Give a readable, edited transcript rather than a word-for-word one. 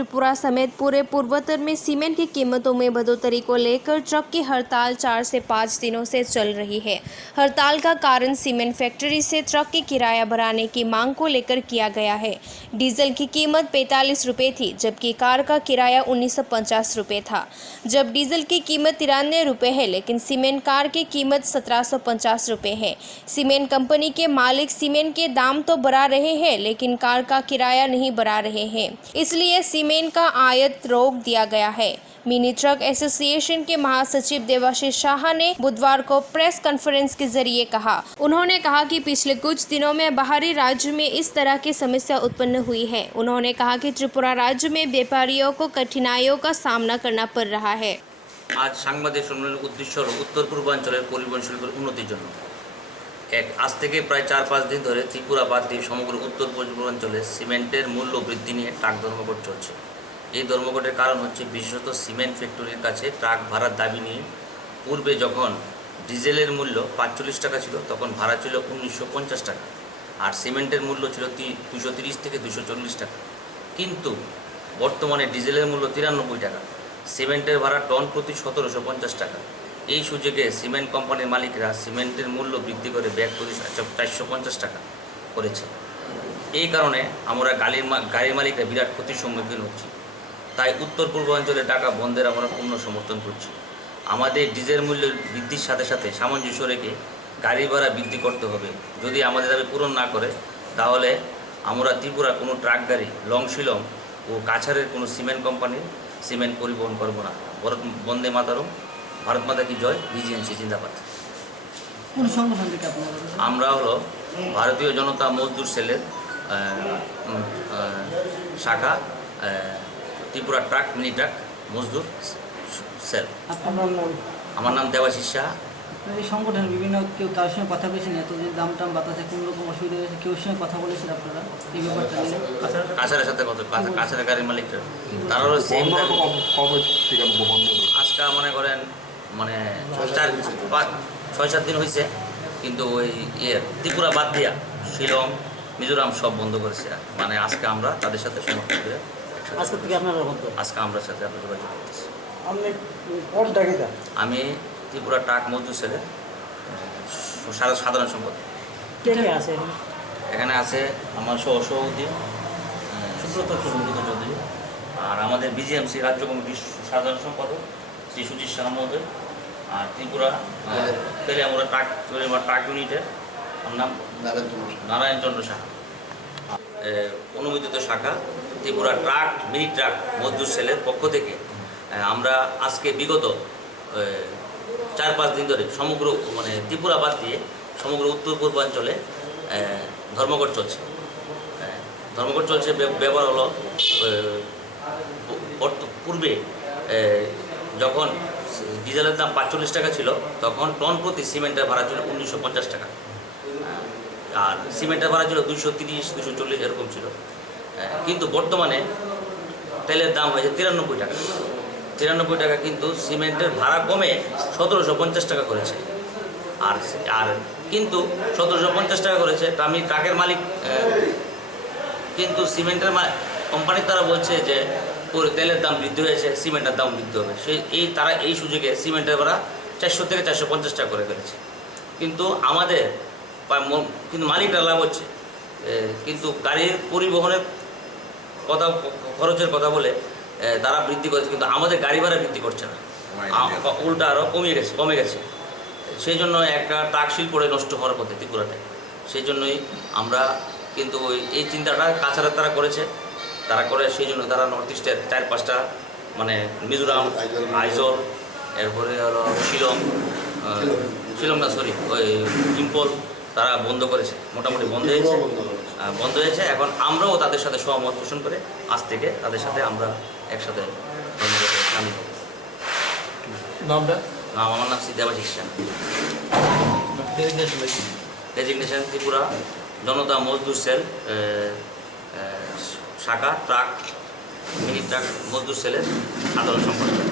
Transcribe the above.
त्रिपुरा समेत पूरे पूर्वोत्तर में सीमेंट की कीमतों में बढ़ोतरी को लेकर ट्रक की हड़ताल 4 से 5 दिनों से चल रही है। हड़ताल का कारण सीमेंट फैक्ट्री से ट्रक की किराया बढ़ाने की मांग को लेकर किया गया है। डीजल की कीमत 45 रुपये थी, जबकि कार का किराया 1950 रुपये था। जब डीजल की कीमत 93 रुपये है, लेकिन सीमेंट कार की कीमत 1750 रुपये है। सीमेंट कंपनी के मालिक सीमेंट के दाम तो बढ़ा रहे हैं, लेकिन कार का किराया नहीं बढ़ा रहे हैं, इसलिए सीमेंट का आयात रोक दिया गया है। मिनी ट्रक एसोसिएशन के महासचिव देवाशीष शाह ने बुधवार को प्रेस कॉन्फ्रेंस के जरिए कहा। उन्होंने कहा कि पिछले कुछ दिनों में बाहरी राज्य में इस तरह की समस्या उत्पन्न हुई है। उन्होंने कहा कि त्रिपुरा राज्य में व्यापारियों को कठिनाइयों का सामना करना पड़ रहा है। आज সাংবাদিক সম্মেলনের উদ্দেশ্য হল উত্তর পূর্বাঞ্চলের পরিবহন শিল্পের উন্নতির জন্য। আজ থেকে প্রায় 4-5 দিন ধরে ত্রিপুরা বাদ দিয়ে সমগ্র উত্তর পূর্বাঞ্চলে সিমেন্টের মূল্য বৃদ্ধি নিয়ে ট্রাক ধর্মঘট চলছে। এই ধর্মঘটের কারণ হচ্ছে বিশেষত সিমেন্ট ফ্যাক্টরির কাছে ট্রাক ভাড়ার দাবি নিয়ে। পূর্বে যখন ডিজেলের মূল্য 45 টাকা ছিল, তখন ভাড়া ছিল 1950 টাকা, আর সিমেন্টের মূল্য ছিল 230 থেকে 240 টাকা। কিন্তু বর্তমানে ডিজেলের মূল্য 93 টাকা, সিমেন্টের ভাড়া টন প্রতি 1750 টাকা। এই সুযোগে সিমেন্ট কোম্পানির মালিকরা সিমেন্টের মূল্য বৃদ্ধি করে ব্যাগ প্রতি 450 টাকা করেছে। এই কারণে আমরা গাড়ির মালিকরা বিরাট ক্ষতির সম্মুখীন হচ্ছি। তাই উত্তর পূর্বাঞ্চলে টাকা বন্ধের আমরা পূর্ণ সমর্থন করছি। আমাদের ডিজেল মূল্য বৃদ্ধির সাথে সাথে সামঞ্জস্য রেখে গাড়ি ভাড়া বৃদ্ধি করতে হবে। যদি আমাদের দাবি পূরণ না করে, তাহলে আমরা ত্রিপুরা কোনো ট্রাক গাড়ি, লং শিলং ও কাছাড়ের কোনো সিমেন্ট কোম্পানির সিমেন্ট পরিবহন করব না। বন্দে মাতরম, ভারত মাতা কি জয়, বিজিএমসি জিন্দাবাদ। আমরা হলো ভারতীয় জনতা মজদুর সেলের শাখা, ত্রিপুরা ট্রাক মিনি ট্রাক মজদুর সেল। আমার নাম দেবাশিষ শাহ। এই সংগঠন বিভিন্ন কেউ তার সঙ্গে কথা বলেছেন, এত যে দাম টাম বাতাসে কোনো রকম অসুবিধা হয়েছে, কেউ সঙ্গে কথা বলেছেন আপনারা এই ব্যাপারটা নিয়ে? কাছাড়ের সাথে কাছাড়ের গাড়ির মালিকরা তারাও সেম। আজকে মনে করেন 6-7 দিন হয়েছে, কিন্তু ওই ত্রিপুরা বাদ দিয়া শিলং, মিজোরাম সব বন্ধ করেছে। আজকে আমরা তাদের সাথে সমর্থন করে আজকে আমরা সাথে যোগাযোগ করতেছি। আমি ত্রিপুরা ট্রাক মজদুর সেলের সাধারণ সম্পাদক। এখানে আছে আমার সভাপতি সুব্রত চৌধুরী, আর আমাদের বিজিএমসি রাজ্য কমিটির সাধারণ সম্পাদক শ্রী সুজিত শাহ মহোদয়, আর ত্রিপুরা তেলিয়ামুড়া ট্রাক ইউনিটের নাম নারায়ণ চন্দ্র শাহ। অনুমোদিত শাখা ত্রিপুরা ট্রাক মিনি ট্রাক মজদুর সেলের পক্ষ থেকে আমরা আজকে বিগত 4-5 দিন ধরে সমগ্র ত্রিপুরা বাদ দিয়ে সমগ্র উত্তর পূর্বাঞ্চলে ধর্মঘট চলছে। ব্যবহার হলো পূর্বে যখন ডিজেলের দাম 45 টাকা ছিল, তখন টন প্রতি সিমেন্টের ভাড়া ছিল 1950 টাকা, আর সিমেন্টের ভাড়া ছিল 230-240 এরকম ছিল। কিন্তু বর্তমানে তেলের দাম হয়েছে 93 টাকা। 93 টাকা, কিন্তু সিমেন্টের ভাড়া কমে 1750 টাকা করেছে। আর কিন্তু 1750 টাকা করেছে, আমি ট্রাকের মালিক, কিন্তু সিমেন্টের কোম্পানি তারা বলছে যে তেলের দাম বৃদ্ধি হয়েছে, সিমেন্টের দাম বৃদ্ধি হবে। তারা এই সুযোগে সিমেন্টের ভাড়া 400 থেকে 450 টাকা করে ফেলেছে। কিন্তু মালিকরা লাভ হচ্ছে, কিন্তু গাড়ির পরিবহনের খরচের কথা বলে তারা বৃদ্ধি করেছে, কিন্তু আমাদের গাড়ি ভাড়া বৃদ্ধি করছে না, উল্টা আরও কমে গেছে। সেই জন্য একটা ট্রাক শিল্পে নষ্ট হওয়ার পথে ত্রিপুরাতে। সেই জন্যই আমরা কিন্তু এই চিন্তাটা কাছাড়ের তারা করেছে, সেই জন্য তারা নর্থ ইস্টের 4-5টা মিজোরাম, আইজল, এরপরে হলো শিলং না সরি ওই ইম্পল, তারা বন্ধ করেছে, মোটামুটি বন্ধ হয়েছে। এখন আমরাও তাদের সাথে সহমত পোষণ করে আজ থেকে তাদের সাথে আমরা একসাথে সামিল হব। আমার নাম দেবাশিষ শাহ। ডেজিগনেশন ত্রিপুরা জনতা মজদুর সেল শাখা ট্রাক মিনি ট্রাক মজদুর সেলের সাধারণ সম্পাদক।